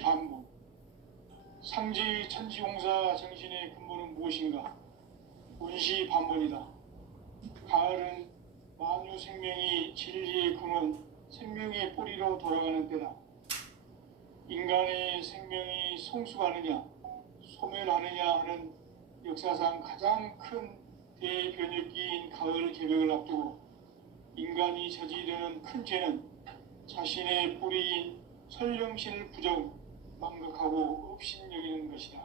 반복. 상제의 천지공사 정신의 근본은 무엇인가? 운시반본이다. 가을은 만유 생명이 진리의 근원, 생명의 뿌리로 돌아가는 때다. 인간의 생명이 성숙하느냐, 소멸하느냐 하는 역사상 가장 큰 대변혁기인 가을 개벽을 앞두고 인간이 저지르는 큰 죄는 자신의 뿌리인 설령신을 망각하고 업신여기는 것이다.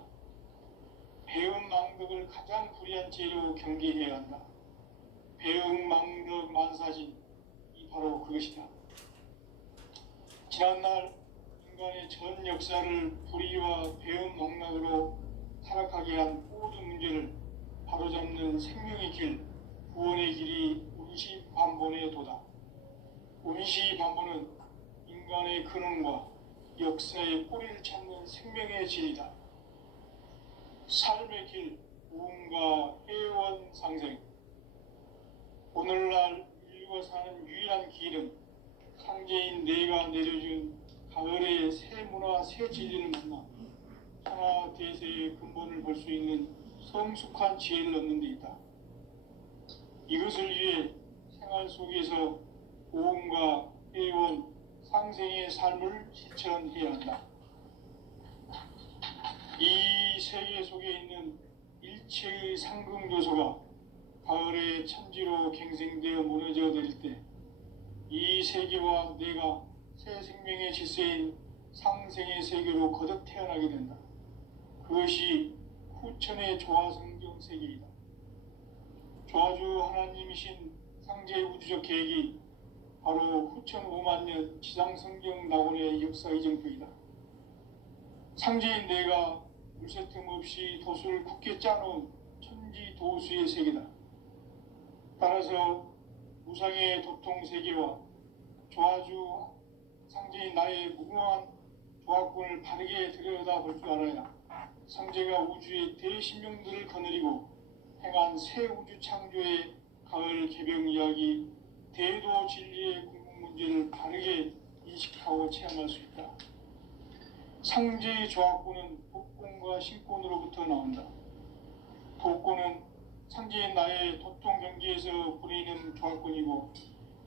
배음 망덕을 가장 불의한 죄로 경계해야 한다. 배음 망덕 만사진이 바로 그것이다. 지난날 인간의 전 역사를 불의와 배음 망락으로 타락하게 한 모든 문제를 바로잡는 생명의 길, 구원의 길이 운시반본의 도다. 운시반본은 인간의 근원과 역사의 뿌리를 찾는 생명의 질이다. 삶의 길, 무언가 회원 상생. 오늘날 인류가 사는 유일한 길은 상제인 내가 내려준 가을의 새 문화, 새 진리를 만나 천하 대세의 근본을 볼 수 있는 성숙한 지혜를 얻는 데 있다. 이것을 위해 생활 속에서 무언가 회원 상생의 삶을 실천해야 한다. 이 세계 속에 있는 일체의 상긍요소가 가을의 천지로 갱생되어 무너져 내릴 때 이 세계와 내가 새 생명의 질서인 상생의 세계로 거듭 태어나게 된다. 그것이 후천의 조화성경 세계이다. 조화주 하나님이신 상제의 우주적 계획이 바로 후천 5만 년 지상성경 낙원의 역사 이정표이다. 상제인 내가 물새 틈 없이 도수를 굳게 짜놓은 천지 도수의 세계다. 따라서 무상의 도통 세계와 조화주 상제인 나의 무궁한 조화권을 바르게 들여다볼 줄 알아야 상제가 우주의 대신명들을 거느리고 행한 새 우주 창조의 가을 개벽 이야기, 대도 진리의 궁극 문제를 바르게 인식하고 체험할 수 있다. 상제의 조화권은 독권과 신권으로부터 나온다. 독권은 상제인 나의 도통 경계에서 부리는 조화권이고,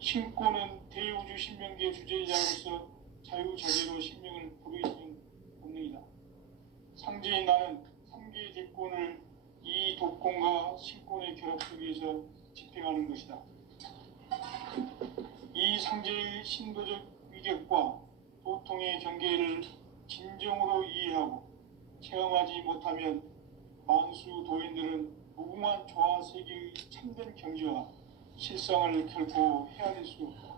신권은 대우주 신명계 주제자로서 자유자재로 신명을 부르짖는 본능이다. 상제인 나는 3개의 대권을 이 독권과 신권의 결합 속에서 집행하는 것이다. 이 상제의 신도적 위격과 도통의 경계를 진정으로 이해하고 체험하지 못하면 만수 도인들은 무궁한 조화 세계의 참된 경지와 실상을 결코 헤아릴 수 없다.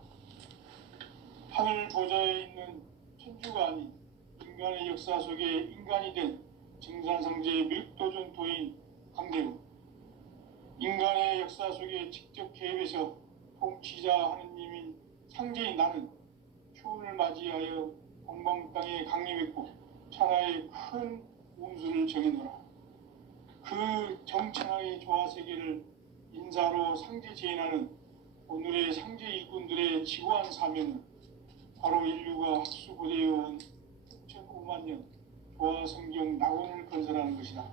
하늘 보좌에 있는 천주가 아닌 인간의 역사 속에 인간이 된 증산상제의 밀도전 도인 강대국, 인간의 역사 속에 직접 개입해서 통치자 하느님인 상제인 나는 추운을 맞이하여 동방 땅에 강림했고 천하의 큰 운수를 정해놓으라. 그 정천하의 조화세계를 인사로 상제 제인하는 오늘의 상제 일꾼들의 지구한 사명은 바로 인류가 학수고대해온 6,5만 년 조화성경 낙원을 건설하는 것이다.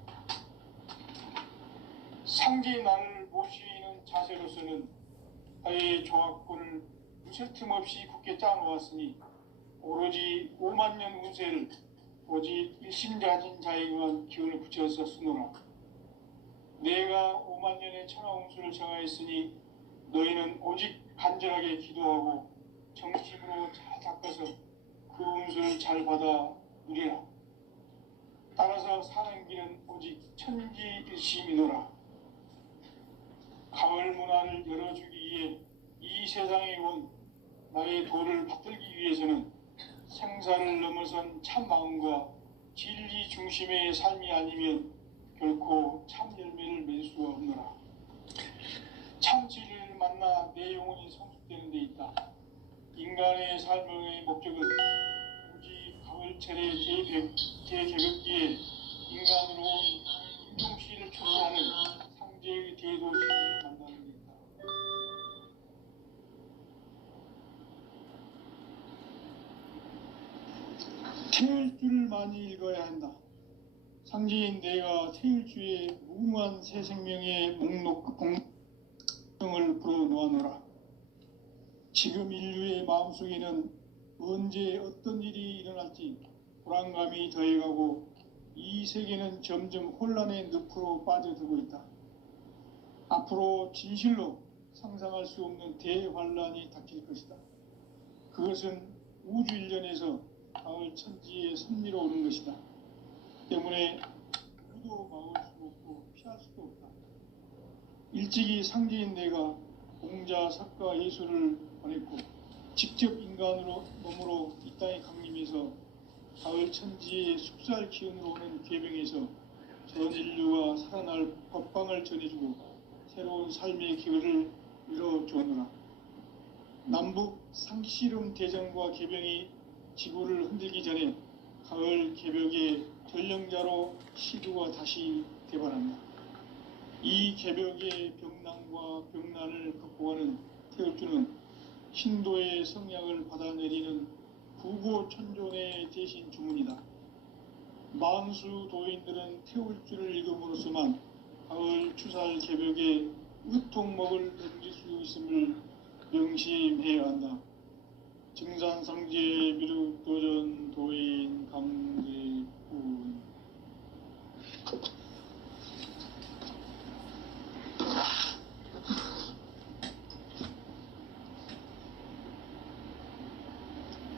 상제의 나를 모시는 자세로서는 나의 조화권을 무쇠 틈 없이 굳게 짜놓았으니 오로지 5만 년 운세를 오직 일심가진 자에게만 기운을 붙여서 쓰노라. 내가 5만 년의 천하 운수를 정하였으니 너희는 오직 간절하게 기도하고 정심으로 잘 닦아서 그 운수를 잘 받아 누리라. 따라서 사는 길은 오직 천지일심이노라. 가을 문화를 열어주기 위해 이 세상에 온 나의 도를 받들기 위해서는 생사를 넘어선 참 마음과 진리 중심의 삶이 아니면 결코 참 열매를 맺을 수가 없노라. 참 진리를 만나 내 영혼이 성숙되는 데 있다. 인간의 삶의 목적은 오직 가을철의 대개벽기에 인간으로 온 인종시를 초래하는 상제의 대도 진리를 만나는 데 있다. 태일주를 많이 읽어야 한다. 상제인 내가 태일주의 무궁한 새 생명의 공명을 불어놓아노라. 지금 인류의 마음속에는 언제 어떤 일이 일어날지 불안감이 더해가고 이 세계는 점점 혼란의 늪으로 빠져들고 있다. 앞으로 진실로 상상할 수 없는 대환란이 닥칠 것이다. 그것은 우주 일련에서 가을 천지의 섭리로 오는 것이다. 때문에 누구도 막을 수 없고 피할 수도 없다. 일찍이 상제인 내가 공자, 석가, 예수를 보냈고 직접 인간으로 몸으로 이 땅에 강림해서 가을 천지의 숲살 기운으로 오는 계병에서 전 인류가 살아날 법방을 전해주고 새로운 삶의 기회를 이뤄주오노라. 남북 상씨름 대전과 계병이 지구를 흔들기 전에 가을 개벽의 전령자로 시두가 다시 대발한다. 이 개벽의 병난과 병난을 극복하는 태울주는 신도의 성약을 받아내리는 구고천존의 대신 주문이다. 만수 도인들은 태울주를 읽음으로써만 가을 추살 개벽의 의통목을 넘길 수 있음을 명심해야 한다. 증산상제 미륵도전 도인 강제군.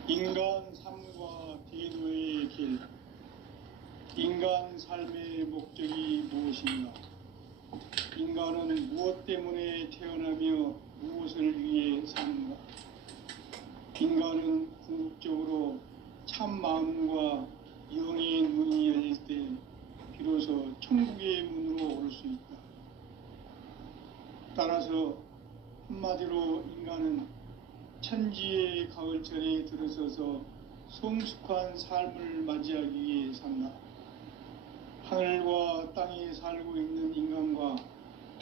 인간 삶과 대도의 길. 인간 삶의 목적이 무엇인가? 인간은 무엇 때문에 태어나며 무엇을 위해 사는가? 인간은 궁극적으로 참 마음과 영의 문이 열릴 때 비로소 천국의 문으로 오를 수 있다. 따라서 한마디로 인간은 천지의 가을철에 들어서서 성숙한 삶을 맞이하기 위해 산다. 하늘과 땅에 살고 있는 인간과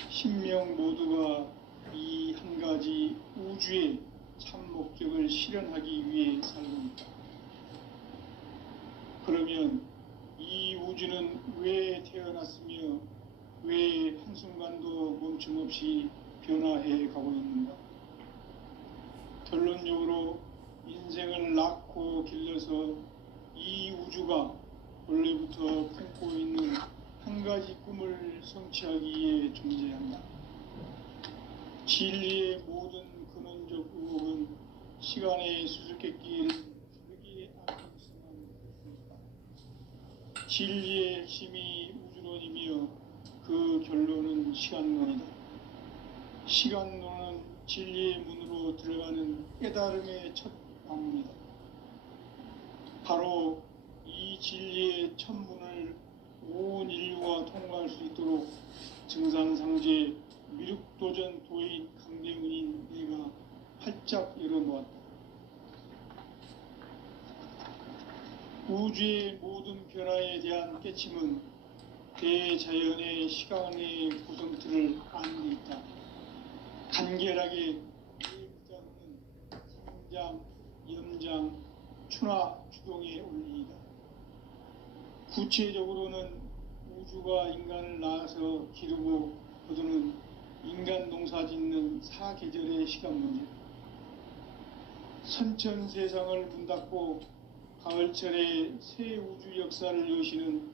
신명 모두가 이 한 가지 우주의 참 목적을 실현하기 위해 살고 있다. 그러면 이 우주는 왜 태어났으며 왜 한순간도 멈춤없이 변화해 가고 있는가? 결론적으로 인생을 낳고 길러서 이 우주가 원래부터 품고 있는 한 가지 꿈을 성취하기 위해 존재한다. 진리의 모든 근원적 의혹은 시간의 수수께끼를 부르기 앞서만 할 수 있다. 진리의 핵심이 우주론이며 그 결론은 시간론이다. 시간론은 진리의 문으로 들어가는 깨달음의 첫 방문이다. 바로 이 진리의 첫 문을 온 인류가 통과할 수 있도록 증산상제 미륵도전 도인 강대훈인 내가 활짝 열어놓았다. 우주의 모든 변화에 대한 깨침은 대자연의 시간의 구성틀을 아는 데 있다. 간결하게 대부자는 상장, 염장, 추나 추동의 원리이다. 구체적으로는 우주가 인간을 낳아서 기르고 거두는 인간 농사 짓는 사계절의 시간 문제. 선천 세상을 문닫고 가을철에 새 우주 역사를 여시는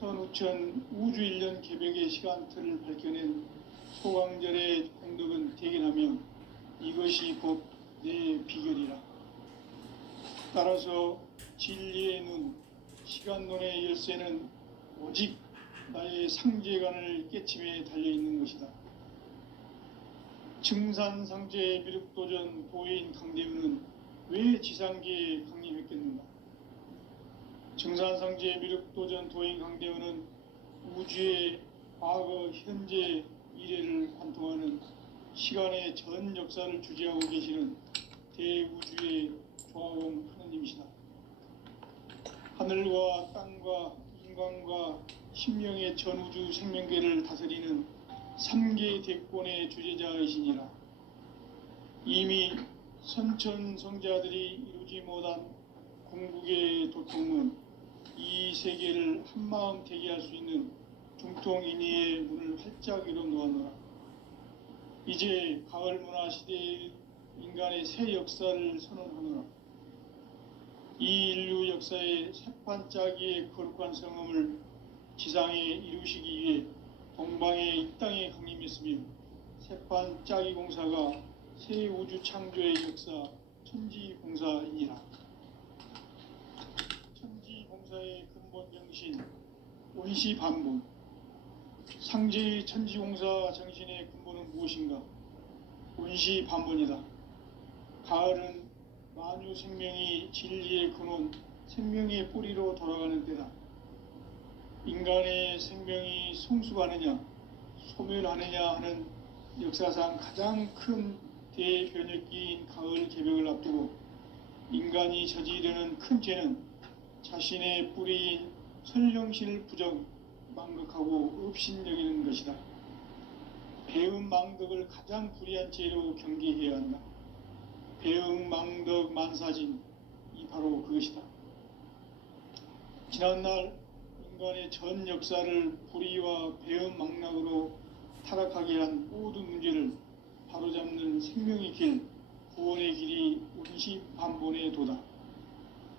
선우천 우주일년 개벽의 시간틀을 밝혀낸 소강절의 공덕은 대견하며 이것이 곧 내 비결이라. 따라서 진리의 눈, 시간론의 열쇠는 오직 나의 상제관을 깨침에 달려있는 것이다. 증산상제 미륵도전 도인 강대훈은 왜 지상계에 강림했겠는가? 증산상제 미륵도전 도인 강대훈은 우주의 과거, 현재, 미래를 관통하는 시간의 전 역사를 주재하고 계시는 대우주의 조화원 하느님이시다. 하늘과 땅과 인간과 신명의 전우주 생명계를 다스리는 3계 대권의 주재자이시니라. 이미 선천성자들이 이루지 못한 궁극의 도통은 이 세계를 한마음 되게 할 수 있는 중통인의의 문을 활짝 열어 놓았노라. 이제 가을 문화 시대의 인간의 새 역사를 선언하노라. 이 인류 역사의 새판짜기의 거룩한 성음을 지상에 이루시기 위해 동방에 이 땅에 강림했으며 새판짜기 공사가 새 우주 창조의 역사 천지공사이니라. 천지공사의 근본 정신 원시반복. 상제의 천지공사 정신의 근본은 무엇인가? 원시반복이다. 가을은 만유 생명이 진리의 근원, 생명의 뿌리로 돌아가는 때다. 인간의 생명이 성숙하느냐, 소멸하느냐 하는 역사상 가장 큰 대변혁기인 가을 개벽을 앞두고 인간이 저지르는 큰 죄는 자신의 뿌리인 선령신을 부정, 망극하고 업신여기는 것이다. 배음 망덕을 가장 불의한 죄로 경계해야 한다. 배음 망덕 만사진, 이 바로 그것이다. 지난날 인간의 전 역사를 불의와 배음 망락으로 타락하게 한 모든 문제를 바로잡는 생명의 길, 구원의 길이 원시반본의 도다.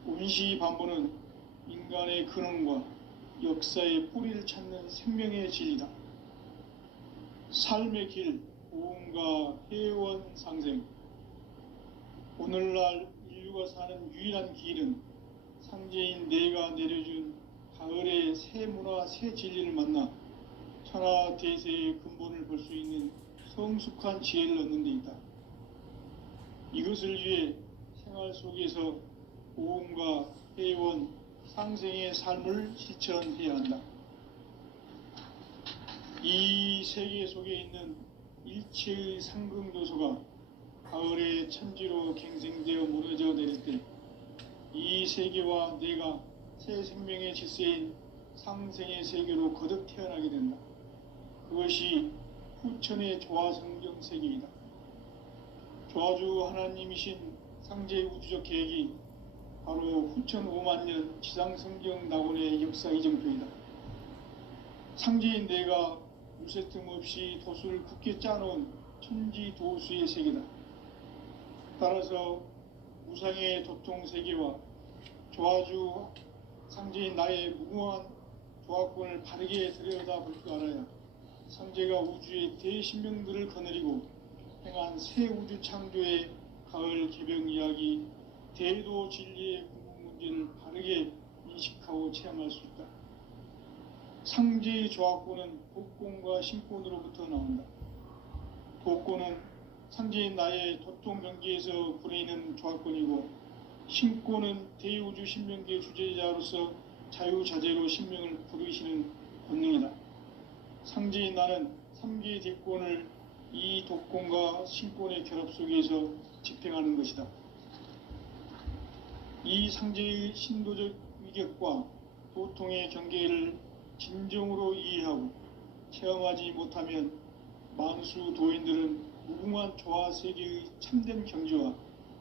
원시반본은 인간의 근원과 역사의 뿌리를 찾는 생명의 진리다. 삶의 길, 고음과 회원 상생. 오늘날 인류가 사는 유일한 길은 상제인 내가 내려준 가을의 새 문화, 새 진리를 만나 천하 대세의 근본을 볼 수 있는 성숙한 지혜를 얻는 데 있다. 이것을 위해 생활 속에서 고음과 회원, 상생의 삶을 실천해야 한다. 이 세계 속에 있는 일체의 상승요소가 가을의 천지로 갱생되어 무너져 내릴 때 이 세계와 내가 새 생명의 질서인 상생의 세계로 거듭 태어나게 된다. 그것이 후천의 조화성경 세계이다. 조화주 하나님이신 상제 우주적 계획이 바로 후천 5만 년 지상성경 낙원의 역사 이정표이다. 상제인 내가 무쇠 틈 없이 도수를 굳게 짜놓은 천지도수의 세계다. 따라서 무상의 도통 세계와 조화주 상제인 나의 무궁한 조화권을 바르게 들여다볼 줄 알아야 상제가 우주의 대신명들을 거느리고 행한 새 우주 창조의 가을 개벽 이야기, 대도 진리의 궁극 문제를 바르게 인식하고 체험할 수 있다. 상제의 조화권은 독권과 신권으로부터 나온다. 독권은 상제인 나의 도통 경계에서 부리는 조화권이고, 신권은 대우주 신명계 주제자로서 자유자재로 신명을 부르시는 권능이다. 상제인 나는 3개의 대권을 이 독권과 신권의 결합 속에서 집행하는 것이다. 이 상제의 신도적 위격과 도통의 경계를 진정으로 이해하고 체험하지 못하면 만수 도인들은 무궁한 조화 세계의 참된 경지와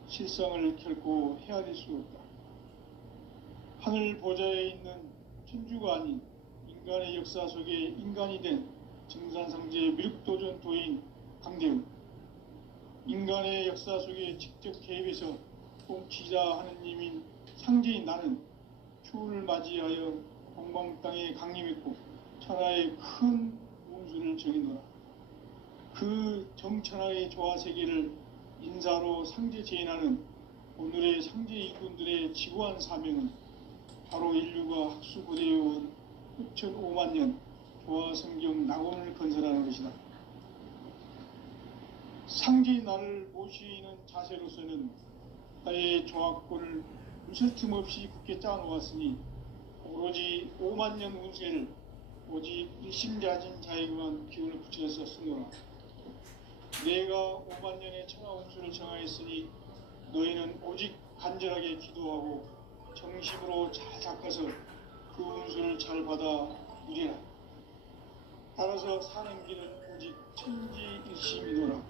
실상을 결코 헤아릴 수 없다. 하늘 보좌에 있는 천주가 아닌 인간의 역사 속에 인간이 된 증산상제의 미륵도전 도인 강대우, 인간의 역사 속에 직접 개입해서 통치자 하느님인 상제인 나는 추운을 맞이하여 동방 땅에 강림했고 천하의 큰 운수를 정해놓으라. 그 정천하의 조화세계를 인사로 상제 제인하는 오늘의 상제 일꾼들의 지구한 사명은 바로 인류가 학수고대해온 후천 5만 년 조화성경 낙원을 건설하는 것이다. 상제인 나를 모시는 자세로서는 나의 조화권을 무쇠 틈 없이 굳게 짜놓았으니 오로지 5만 년 운세를 오직 일심자진 자에게만 기운을 붙여서 쓰노라. 내가 5만 년의 천하 운수를 정하였으니 너희는 오직 간절하게 기도하고 정심으로 잘 닦아서 그 운수를 잘 받아 누리라. 따라서 사는 길은 오직 천지일심이노라.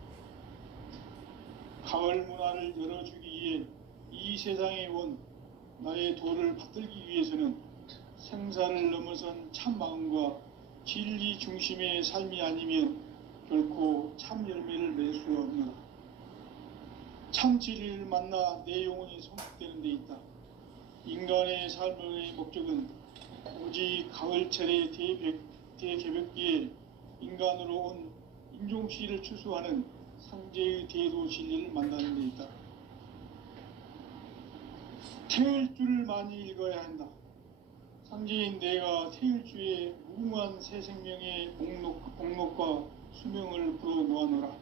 가을 문화를 열어주기 위해 이 세상에 온 나의 도를 받들기 위해서는 생사를 넘어선 참 마음과 진리 중심의 삶이 아니면 결코 참 열매를 맺을 수 없노라. 참 진리를 만나 내 영혼이 성숙되는 데 있다. 인간의 삶의 목적은 오직 가을철의 대개벽기에 인간으로 온 인종시를 추수하는 상제의 대도 진리를 만나는 데 있다. 태을 줄을 많이 읽어야 한다. 상제인 내가 태일주의 무궁한 새 생명의 목록과 수명을 불어놓아노라.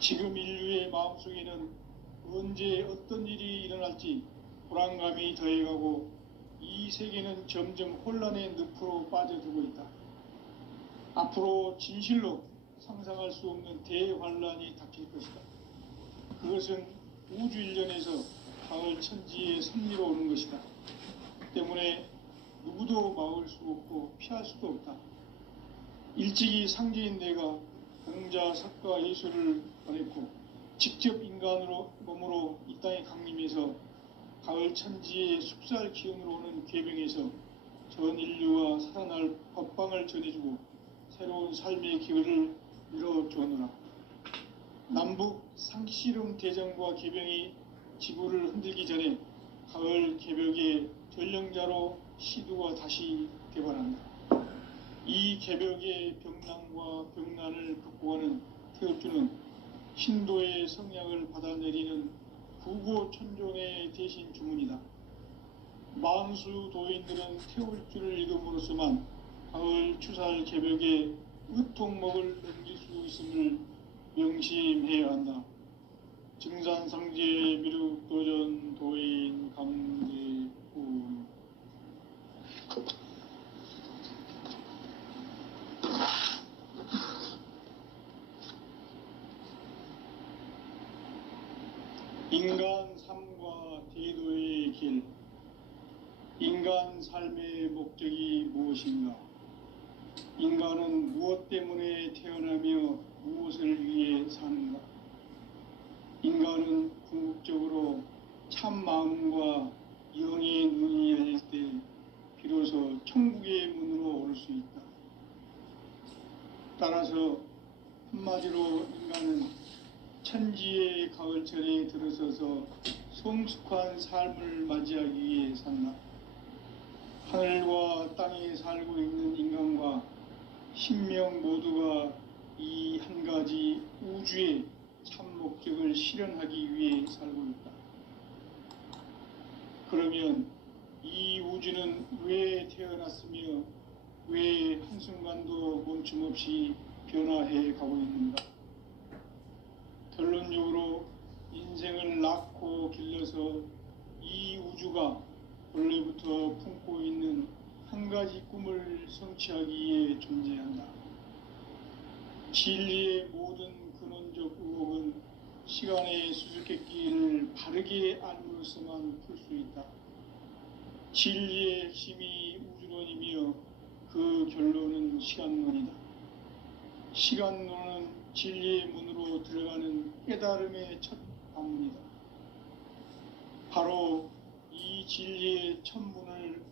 지금 인류의 마음속에는 언제 어떤 일이 일어날지 불안감이 더해가고 이 세계는 점점 혼란의 늪으로 빠져들고 있다. 앞으로 진실로 상상할 수 없는 대환란이 닥칠 것이다. 그것은 우주 일련에서 가을 천지의 섭리로 오는 것이다. 때문에 누구도 막을 수 없고 피할 수도 없다. 일찍이 상제인 내가 공자, 석가, 예수를 보냈고 직접 인간으로 몸으로 이 땅에 강림해서 가을 천지의 숲살 기운으로 오는 계명에서 전 인류와 살아날 법방을 전해주고 새로운 삶의 기회를 밀어주었노라. 남북 상씨름 대전과 계병이 지구를 흔들기 전에 가을 개벽의 전령자로 시두가 다시 개발한다. 이 개벽의 병난과 병난을 극복하는 태엽주는 신도의 성약을 받아내리는 구고천존의 대신 주문이다. 만수 도인들은 태울주를 읽음으로써만 가을 추살 개벽의 으통목을 넘길 수 있음을 명심해야 한다. 증산상제 미륵도전 도인 강제훈. 인간 삶과 대도의 길. 인간 삶의 목적이 무엇인가? 인간은 무엇 때문에 태어나며 무엇을 위해 사는가? 인간은 궁극적으로 참 마음과 영의 눈이 열릴 때 비로소 천국의 문으로 올 수 있다. 따라서 한마디로 인간은 천지의 가을철에 들어서서 성숙한 삶을 맞이하기 위해 산다. 하늘과 땅에 살고 있는 인간과 신명 모두가 이 한 가지 우주의 참 목적을 실현하기 위해 살고 있다. 그러면 이 우주는 왜 태어났으며 왜 한순간도 멈춤없이 변화해 가고 있는가? 결론적으로 인생을 낳고 길러서 이 우주가 원래부터 품고 있는 한 가지 꿈을 성취하기 위해 존재한다. 진리의 모든 근원적 의혹은 시간의 수수께끼를 바르게 알므로서만 풀 수 있다. 진리의 핵심이 우주론이며 그 결론은 시간론이다. 시간론은 진리의 문으로 들어가는 깨달음의 첫 방문이다. 바로 이 진리의 첫 문을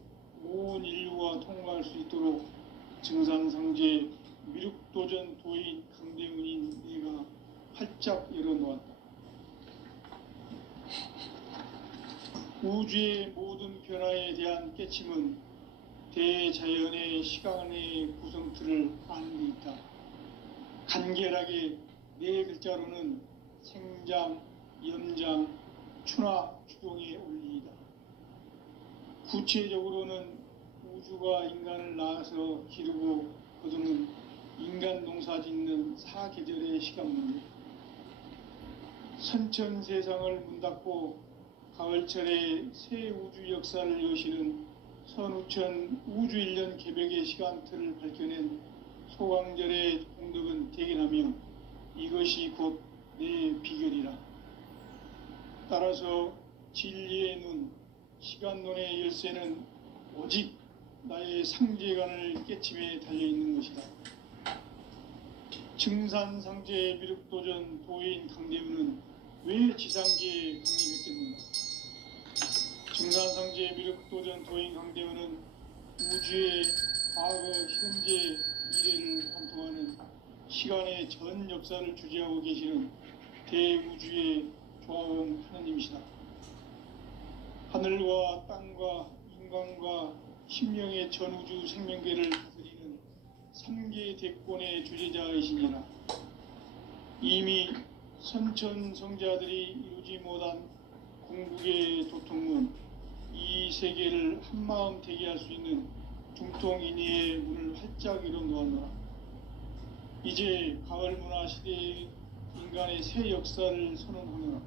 온 인류가 통과할 수 있도록 증산상제 미륵도전 도인 강대훈인 내가 활짝 열어놓았다. 우주의 모든 변화에 대한 깨침은 대자연의 시간의 구성틀을 아는 데 있다. 간결하게 네 글자로는 생장, 염장, 추나 추동의 원리이다. 구체적으로는 우주가 인간을 낳아서 기르고 거두는 인간 농사 짓는 사계절의 시간 문제. 선천 세상을 문 닫고 가을철에 새 우주 역사를 여시는 선우천 우주일년 개벽의 시간틀을 밝혀낸 소강절의 공덕은 대견하며 이것이 곧 내 비결이라. 따라서 진리의 눈, 시간론의 열쇠는 오직 나의 상제관을 깨침에 달려있는 것이다. 증산상제 미륵도전 도인 강대훈은 왜 지상계에 강림했겠는가? 증산성제 미륵도전 도인 강대원은 우주의 과거, 현재, 미래를 관통하는 시간의 전 역사를 주재하고 계시는 대우주의 조화원 하나님이시다. 하늘과 땅과 인간과 신명의 전우주 생명계를 다스리는 삼계 대권의 주재자이시니라. 이미 선천성자들이 이루지 못한 궁극의 도통문, 이 세계를 한마음 되게 할 수 있는 중통인의의 문을 활짝 열어 놓았노라. 이제 가을 문화 시대의 인간의 새 역사를 선언하노라.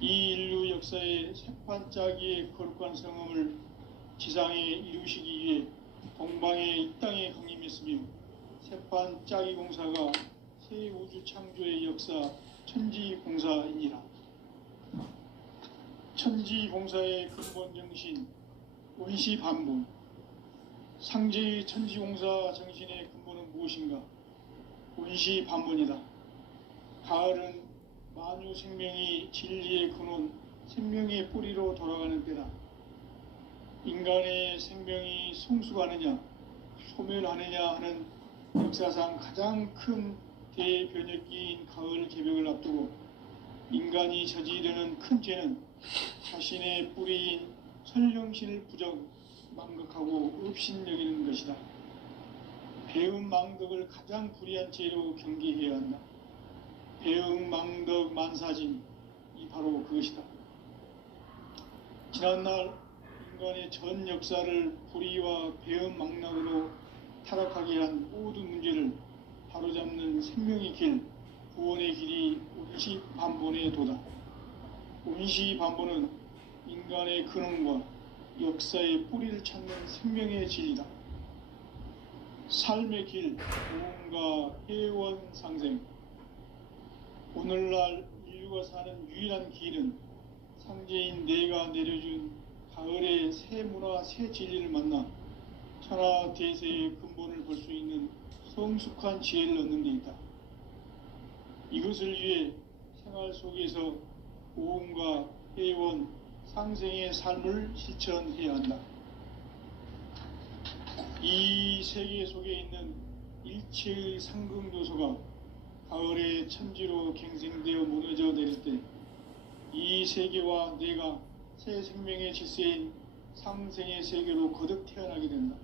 이 인류 역사의 새판짜기의 거룩한 성음을 지상에 이루시기 위해 동방의 이 땅에 강림했으며 새판짜기 공사가 새 우주 창조의 역사 천지공사이니라. 천지공사의 근본 정신 원시반복. 상제의 천지공사 정신의 근본은 무엇인가? 원시반복이다. 가을은 만유 생명이 진리의 근원, 생명의 뿌리로 돌아가는 때다. 인간의 생명이 성숙하느냐, 소멸하느냐 하는 역사상 가장 큰 대변혁기인 가을 개벽을 앞두고 인간이 저지르는 큰 죄는 자신의 뿌리인 설령신을 망각하고 업신여기는 것이다. 배음 망덕을 가장 불의한 죄로 경계해야 한다. 배음 망덕 만사진, 이 바로 그것이다. 지난날 인간의 전 역사를 불의와 배음 망락으로 타락하게 한 모든 문제를 바로잡는 생명의 길, 구원의 길이 원시반본의 도다. 원시반본은 인간의 근원과 역사의 뿌리를 찾는 생명의 진리다. 삶의 길, 무언가 회원 상생. 오늘날 인류가 사는 유일한 길은 상제인 내가 내려준 가을의 새 문화, 새 진리를 만나 천하 대세의 근본을 볼 수 있는 성숙한 지혜를 얻는 데 있다. 이것을 위해 생활 속에서 보험과 회원, 상생의 삶을 실천해야 한다. 이 세계 속에 있는 일체의 상극 요소가 가을의 천지로 갱생되어 무너져 내릴 때 이 세계와 내가 새 생명의 질서인 상생의 세계로 거듭 태어나게 된다.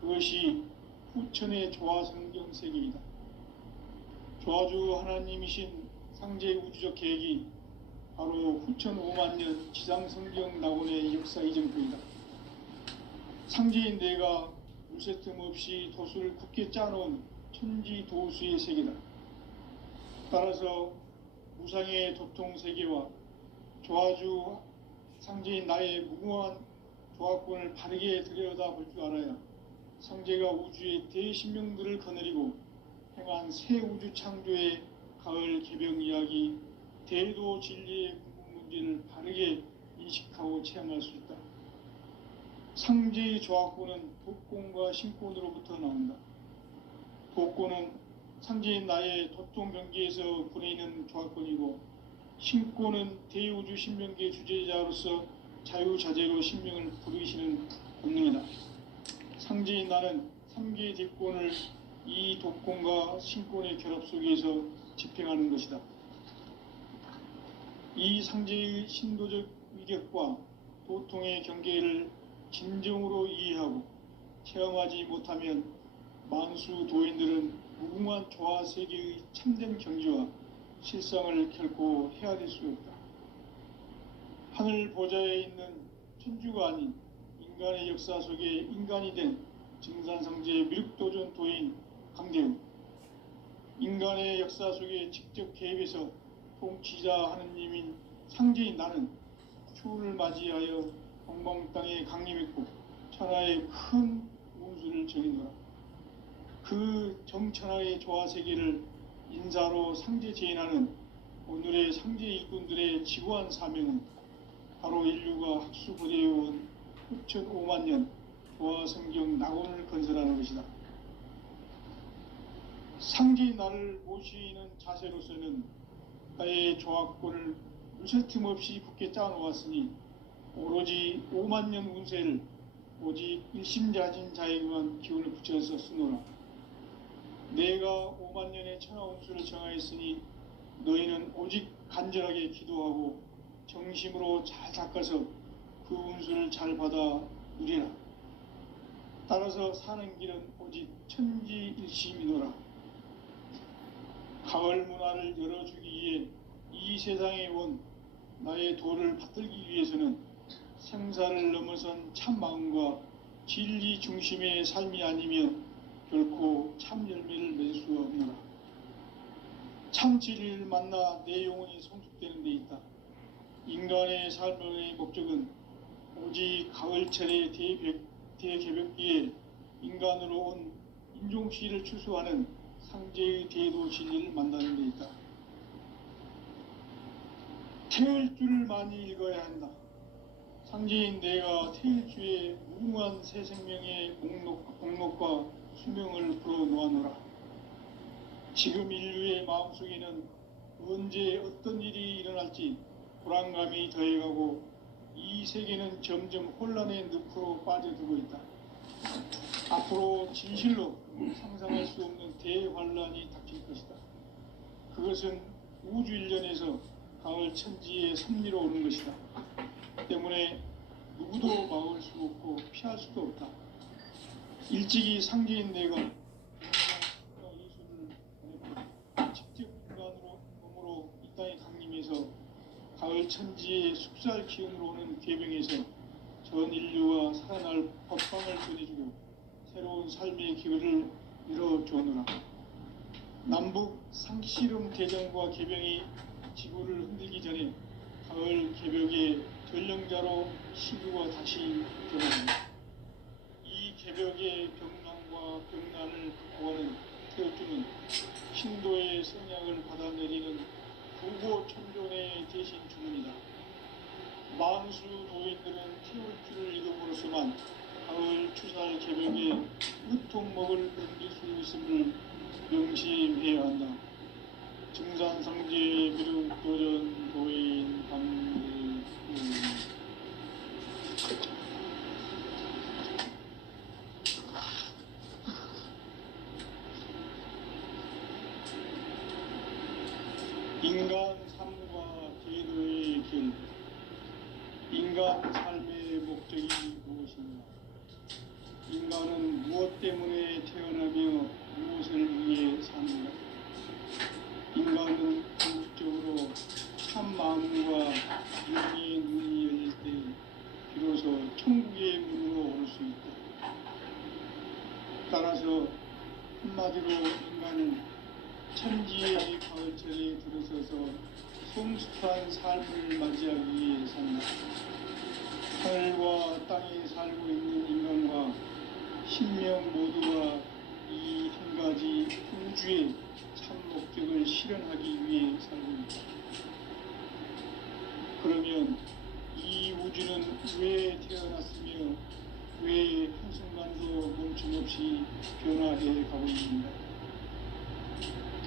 그것이 후천의 조화성경 세계이다. 조화주 하나님이신 상제 우주적 계획이 바로 후천 5만년 지상성경 낙원의 역사 이정표이다. 상제인 내가 물새 틈 없이 도수를 굳게 짜놓은 천지도수의 세계다. 따라서 무상의 도통세계와 조화주 상제인 나의 무궁한 조화권을 바르게 들여다볼 줄 알아야 상제가 우주의 대신명들을 거느리고 행한 새 우주 창조의 가을 개벽 이야기, 대도 진리의 궁극 문제를 바르게 인식하고 체험할 수 있다. 상제의 조화권은 도권과 신권으로부터 나온다. 도권은 상제인 나의 도통 경계에서 보내는 조화권이고, 신권은 대우주 신명계 주제자로서 자유자재로 신명을 부르시는 본능이다. 상제인 나는 3개의 뒷권을 이 도권과 신권의 결합 속에서 집행하는 것이다. 이 상제의 신도적 위격과 도통의 경계를 진정으로 이해하고 체험하지 못하면 만수 도인들은 무궁한 조화 세계의 참된 경지와 실상을 결코 헤아릴 수 없다. 하늘 보좌에 있는 천주가 아닌 인간의 역사 속에 인간이 된 증산성제 미륵도전 도인 강대우, 인간의 역사 속에 직접 개입해서 통치자 하느님인 상제인 나는 추운을 맞이하여 동방 땅에 강림했고 천하의 큰 운수를 정의노라. 그 정천하의 조화세계를 인사로 상제 제인하는 오늘의 상제 일꾼들의 지구한 사명은 바로 인류가 학수고대해온 후천 5만년 조화성경 낙원을 건설하는 것이다. 상제인 나를 모시는 자세로서는 나의 조화권을 물새 틈 없이 굳게 짜놓았으니 오로지 5만 년 운세를 오직 일심자진 자에게만 기운을 붙여서 쓰노라. 내가 5만 년의 천하 운수를 정하였으니 너희는 오직 간절하게 기도하고 정심으로 잘 닦아서 그 운수를 잘 받아 누리라. 따라서 사는 길은 오직 천지일심이노라. 가을 문화를 열어주기 위해 이 세상에 온 나의 도를 받들기 위해서는 생사를 넘어선 참 마음과 진리 중심의 삶이 아니면 결코 참 열매를 맺을 수 없노라. 참 진리를 만나 내 영혼이 성숙되는 데 있다. 인간의 삶의 목적은 오직 가을철의 대개벽기에 인간으로 온 인종시를 추수하는 상제의 대도 진리를 만나는 데 있다. 태을 줄을 많이 읽어야 한다. 상제인 내가 태일주의 무궁한 새 생명의 공록과 수명을 불어놓아노라. 지금 인류의 마음속에는 언제 어떤 일이 일어날지 불안감이 더해가고 이 세계는 점점 혼란의 늪으로 빠져들고 있다. 앞으로 진실로 상상할 수 없는 대환란이 닥칠 것이다. 그것은 우주 일련에서 가을 천지의 섭리로 오는 것이다. 때문에 누구도 막을 수 없고 피할 수도 없다. 일찍이 상제인 내가 예수를 보냈고 직접 인간으로 몸으로 이 땅에 강림해서 가을 천지의 숙살 기운으로 오는 계명에서 전 인류와 살아날 법방을 전해주고 새로운 삶의 기회를 열어주었노라. 남북 상씨름 대전과 개병이 지구를 흔들기 전에 가을 개벽의 전령자로 시구가 다시 드러난다. 이 개벽의 병난과 병난을 극복하는 태어주는 신도의 성향을 받아내리는 부고천존의 대신 주문이다. 만수 노인들은 태울주를 이름으로서만 가을 추살 개벽의 으통목을 견딜 수 있음을 명심해야 한다. 증산상제 미륵도전 도인 강일구. 인간 삶과 제도의 길. 인간 삶의 목적이 무엇인가? 인간은 무엇 때문에 태어나며 무엇을 위해 사는가? 인간은 궁극적으로 참 마음과 영의 눈이 열릴 때 비로소 천국의 문으로 오를 수 있다. 따라서 한마디로 인간은 천지의 가을철에 들어서서 성숙한 삶을 맞이하기 위해 산다. 하늘과 땅에 살고 있는 인간과 신명 모두가 이 한 가지 우주의 참 목적을 실현하기 위해 살고 있다. 그러면 이 우주는 왜 태어났으며 왜 한순간도 멈춤없이 변화해 가고 있는가?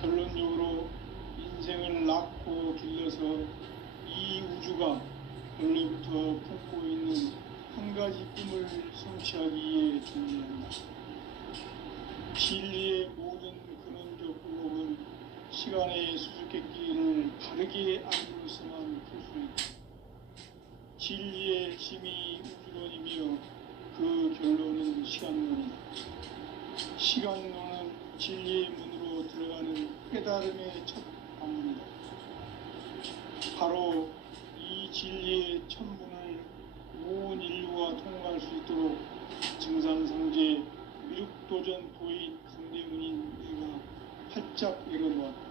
결론적으로 인생을 낳고 길러서 이 우주가 원래부터 품고 있는 한 가지 꿈을 성취하기 위해 존재한다. 진리의 모든 근원적 의혹은 시간의 수수께끼를 바르게 알고서만 풀 수 있다. 진리의 핵심이 우주론이며 그 결론은 시간론이다. 시간론은 진리의 문으로 들어가는 깨달음의 첫 방문이다. 바로 이 진리의 첫 문을 온 인류가 통과할 수 있도록 증산상제 미륵도전 도인 강대문인 내가 활짝 열어놓았다.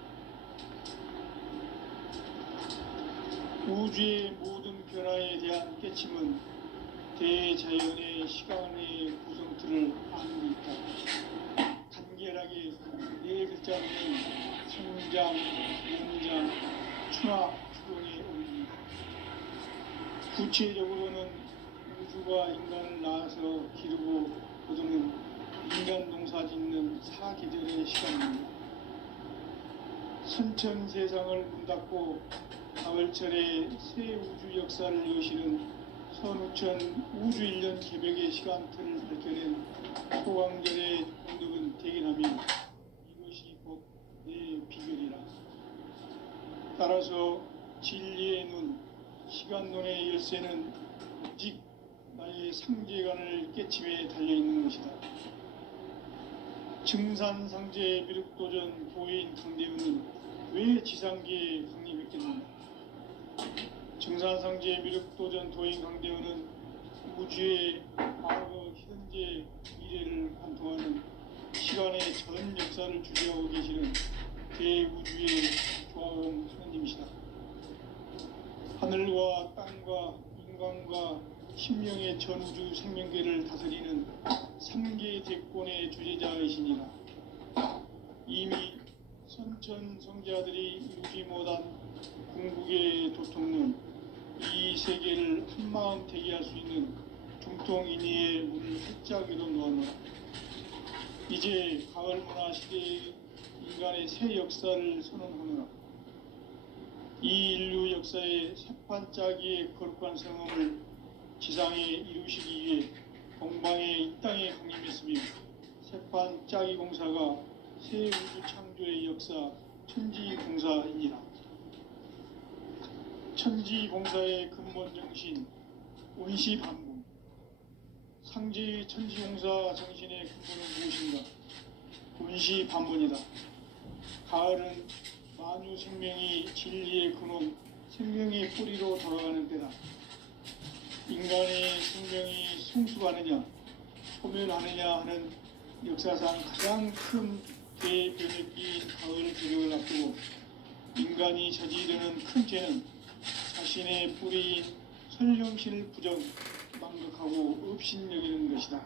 우주의 모든 변화에 대한 깨침은 대자연의 시간의 구성틀을 아는 데 있다. 간결하게 네 글자는 성장, 연장, 추락, 추동에 옮깁니다. 구체적으로는 우주가 인간을 낳아서 기르고 거두는 인간 농사 짓는 사계절의 시간입니다. 선천 세상을 문 닫고 가을철에 새 우주 역사를 여시는 선우천 우주일년 개벽의 시간틀을 밝혀낸 소강전의 공덕은 대견하며 이것이 곧 내 비결이라. 따라서 진리의 눈, 시간론의 열쇠는 오직 나의 상제관을 깨침에 달려있는 것이다. 증산상제 미륵도전 도인 강대우는 왜 지상계에 강림했겠는가? 증산상제 미륵도전 도인 강대우는 우주의 과거, 현재, 미래를 관통하는 시간의 전 역사를 주재하고 계시는 대우주의 조화원 하느님이시다. 하늘과 땅과 인간과 신명의 전우주 생명계를 다스리는 3계 대권의 주재자이시니라. 이미 선천성자들이 이루지 못한 궁극의 도통론, 이 세계를 한마음 대기할 수 있는 중통인의의 문을 활짝이도 놓아놓아. 이제 가을문화 시대의 인간의 새 역사를 선언하노라. 이 인류 역사의 새판짜기의 거룩한 성음을 지상에 이루시기 위해 동방의 이 땅에 강림했으며, 새판짜기 공사가 새 우주 창조의 역사 천지공사이니라. 천지공사의 근본 정신 온시반복. 상제의 천지공사 정신의 근본은 무엇인가? 온시반복이다. 가을은 만유 생명이 진리의 근원, 생명의 뿌리로 돌아가는 때다. 인간의 생명이 성숙하느냐, 소멸하느냐 하는 역사상 가장 큰 대변혁기인 가을 개벽을 앞두고 인간이 저지르는 큰 죄는 자신의 뿌리인 설령신을 부정, 망각하고 업신여기는 것이다.